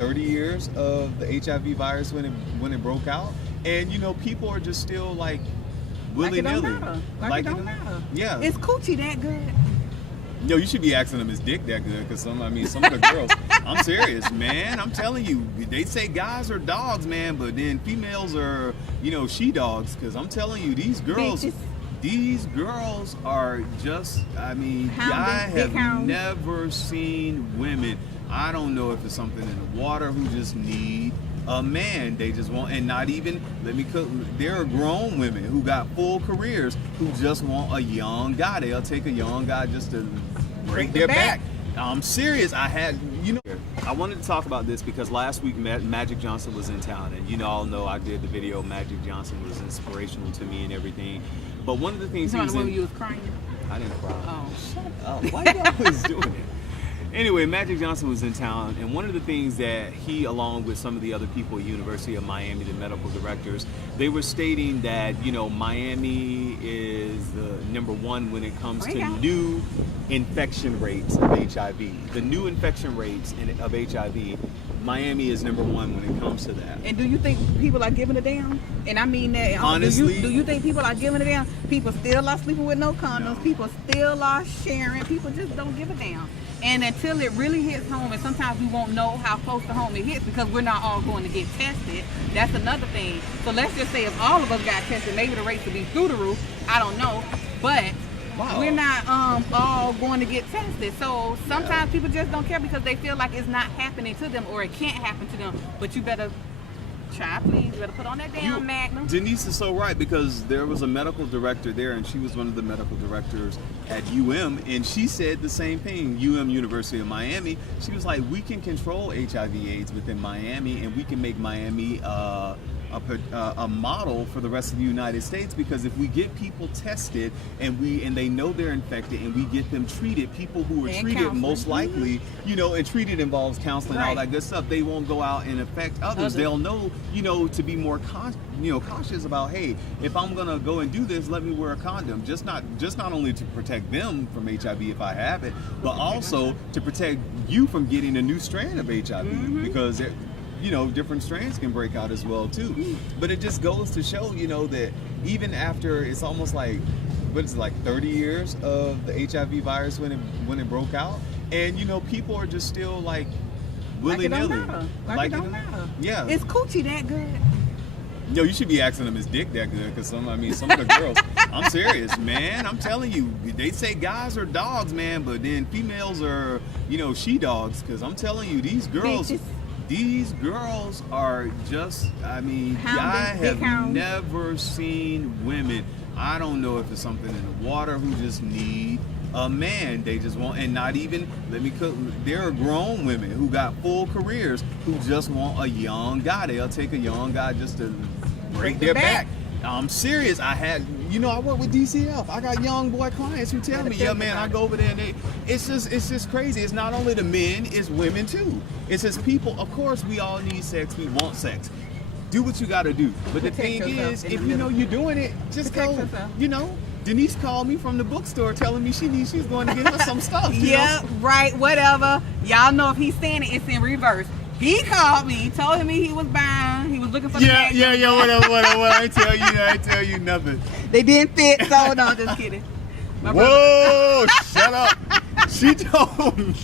30 years of the HIV virus when it broke out, and people are just still like willy-nilly. Like it don't matter. Yeah. Is coochie that good? Yo, you should be asking them, is dick that good? Because some of the girls, I'm serious, man. I'm telling you, they say guys are dogs, man, but then females are, she dogs. Because I'm telling you, these girls are just, I have never seen women. I don't know if it's something in the water who just need a man. They just want, and not even, there are grown women who got full careers who just want a young guy. They'll take a young guy just to break their back. I'm serious. I wanted to talk about this because last week Magic Johnson was in town, and all know I did the video. Magic Johnson was inspirational to me and everything. But one of the things you was crying. I didn't cry. Oh, shut up! Why you always doing it? Anyway, Magic Johnson was in town, and one of the things that he, along with some of the other people at University of Miami, the medical directors, they were stating that, Miami is the #1 when it comes to new infection rates of HIV. The new infection rates of HIV, Miami is #1 when it comes to that. And do you think people are giving a damn? And I mean that honestly. Do you think people are giving a damn? People still are sleeping with no condoms. No. People still are sharing. People just don't give a damn. And until it really hits home, and sometimes we won't know how close to home it hits because we're not all going to get tested. That's another thing. So let's just say if all of us got tested, maybe the rates would be through the roof. I don't know. But we're not all going to get tested. So sometimes people just don't care because they feel like it's not happening to them or it can't happen to them. But you better try, please. You better put on that damn Magnum. Denise is so right, because there was a medical director there, and she was one of the medical directors at UM, and she said the same thing. University of Miami. She was like, we can control HIV/AIDS within Miami, and we can make Miami a model for the rest of the United States, because if we get people tested and they know they're infected and we get them treated, people who are treated most likely, and treated involves counseling, all that good stuff, they won't go out and affect others. They'll know, to be more cautious about, hey, if I'm gonna go and do this, let me wear a condom, just not only to protect them from HIV if I have it, but also to protect you from getting a new strand of HIV, because different strains can break out as well too. But it just goes to show, that even after, it's almost like, 30 years of the HIV virus when it broke out, and people are just still like willy-nilly. Like it don't matter. Yeah. Is coochie that good? Yo, you should be asking them, is dick that good? Because some of the girls, I'm serious, man. I'm telling you, they say guys are dogs, man, but then females are, she dogs. Because I'm telling you, these girls are just, I have never seen women. I don't know if it's something in the water who just need a man. They just want, and not even, there are grown women who got full careers who just want a young guy. They'll take a young guy just to break their back. I'm serious. I work with DCF. I got young boy clients who tell me, yeah, man, I go over there and it's just crazy. It's not only the men, it's women too. It's just people. Of course, we all need sex. We want sex. Do what you got to do. But the thing is, if you know you're doing it, just go. Denise called me from the bookstore telling me she's going to get her some stuff. Yeah, right. Whatever. Y'all know if he's saying it, it's in reverse. He called me, told me he was buying, he was looking for the bag. Yeah, whatever. I ain't tell you nothing. They didn't fit, so no, just kidding. Whoa, shut up. She told me.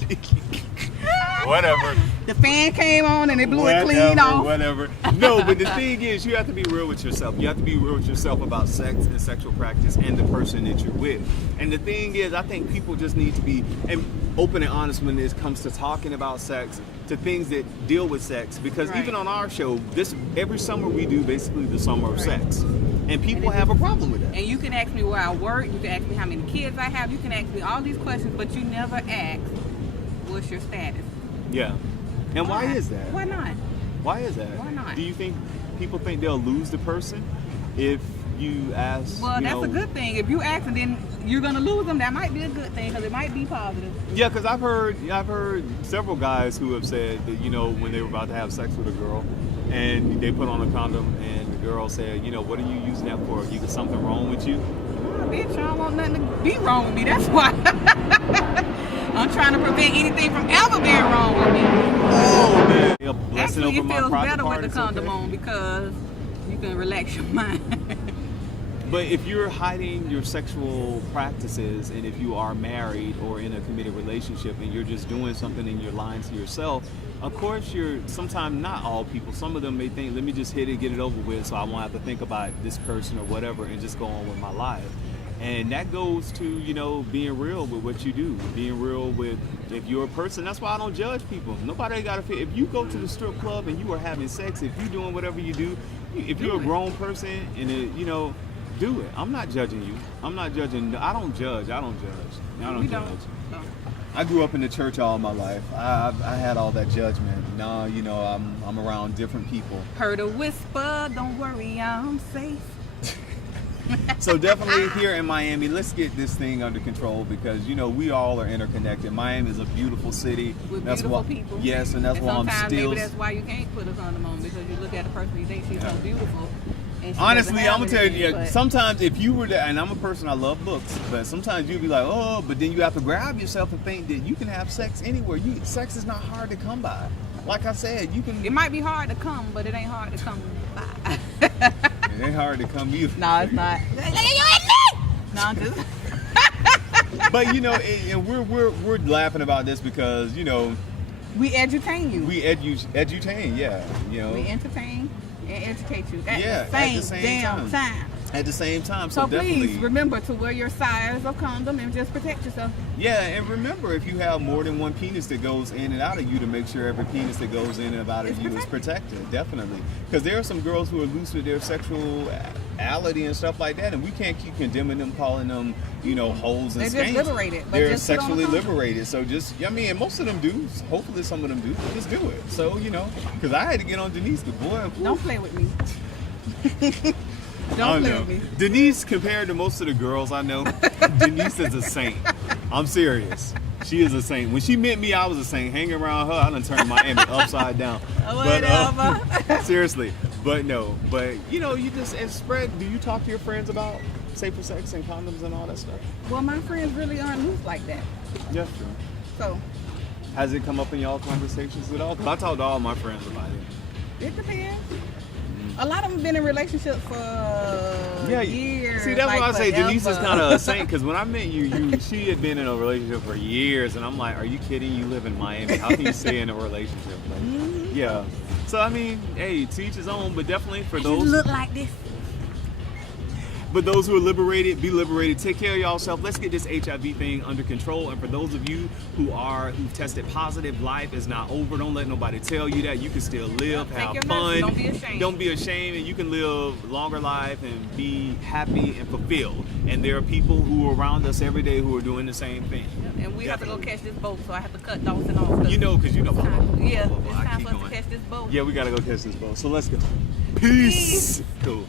Whatever. The fan came on and it blew it clean off. Whatever. No, but the thing is, you have to be real with yourself. You have to be real with yourself about sex and sexual practice and the person that you're with. And the thing is, I think people just need to be open and honest when it comes to talking about sex, to things that deal with sex. Because even on our show, every summer we do basically the summer of sex. And people have a problem with that. And you can ask me where I work, you can ask me how many kids I have, you can ask me all these questions, but you never ask, what's your status? Yeah. And why is that? Why not? Why is that? Why not? Do you think people think they'll lose the person if you ask? Well, that's a good thing. If you ask and then you're gonna lose them, that might be a good thing because it might be positive. Yeah, because I've heard several guys who have said that when they were about to have sex with a girl and they put on a condom and the girl said, what are you using that for? You got something wrong with you? Oh, bitch, I don't want nothing to be wrong with me. That's why. I'm trying to prevent anything from ever being wrong with me. Oh, man. messing over my private better part, with the it's condom okay. on because you can relax your mind. But if you're hiding your sexual practices, and if you are married or in a committed relationship and you're just doing something and you're lying to yourself, of course sometimes not all people, some of them may think, let me just hit it, get it over with so I won't have to think about this person or whatever and just go on with my life. And that goes to, you know, being real with what you do, being real with, if you're a person, that's why I don't judge people. Nobody got to feel, if you go to the strip club and you are having sex, if you're doing whatever you do, if you're a grown person and you know, do it. I'm not judging you. I'm not judging. I don't judge. I don't judge. No. I grew up in the church all my life. I had all that judgment. Now, you know, I'm around different people. Heard a whisper, don't worry, I'm safe. So definitely here in Miami, let's get this thing under control because, you know, we all are interconnected. Miami is a beautiful city. With that's beautiful why, people. Yes, and that's why I'm sometimes still... maybe that's why you can't put a condom on because you look at a person, you think she's so beautiful. Honestly, I'm gonna tell you, but sometimes if you were to, and I'm a person, I love books, but sometimes you'd be like, oh, but then you have to grab yourself and think that you can have sex anywhere. Sex is not hard to come by. Like I said, you can. It might be hard to come, but it ain't hard to come by. It ain't hard to come either. No, it's not. No, I'm just. But you know, and we're laughing about this because, you know, we edutain you. We edutain, yeah. You know, we entertain and educate you at the same time. At the same time, so definitely. Please remember to wear your size of condom and just protect yourself. Yeah, and remember if you have more than one penis that goes in and out of you, to make sure every penis that goes in and out of you is protected, definitely. Because there are some girls who are loose with their sexuality and stuff like that, and we can't keep condemning them, calling them, you know, hoes and skanks. They're just liberated. They're sexually liberated, so just, I mean, and most of them do. Hopefully some of them do. Just do it. So, you know, because I had to get on Denise, but boy, don't play with me. Don't play with me. Denise, compared to most of the girls I know, Denise is a saint. I'm serious. She is a saint. When she met me, I was a saint. Hanging around her, I done turned Miami upside down. Whatever. But, seriously. But no. But, you know, you just spread. Do you talk to your friends about safer sex and condoms and all that stuff? Well, my friends really aren't loose like that. Yes, true. So. Has it come up in y'all conversations at all? Because I talked to all my friends about it. It depends. A lot of them been in relationships for years. See, that's like why I say forever. Denise is kind of a saint, because when I met you, she had been in a relationship for years, and I'm like, are you kidding? You live in Miami. How can you stay in a relationship? Like, yeah. So, I mean, hey, to each his own, but definitely for those... You look like this. But those who are liberated, be liberated. Take care of yourself. Let's get this HIV thing under control. And for those of you who've tested positive, life is not over. Don't let nobody tell you that. You can still live, have fun. Don't be ashamed. Don't be ashamed, and you can live longer life and be happy and fulfilled. And there are people who are around us every day who are doing the same thing. And we have to go catch this boat, so I have to cut Dawson off. You know, because you know. It's time for us I keep to going. catch this boat. Yeah, we gotta go catch this boat. So let's go. Peace. Cool.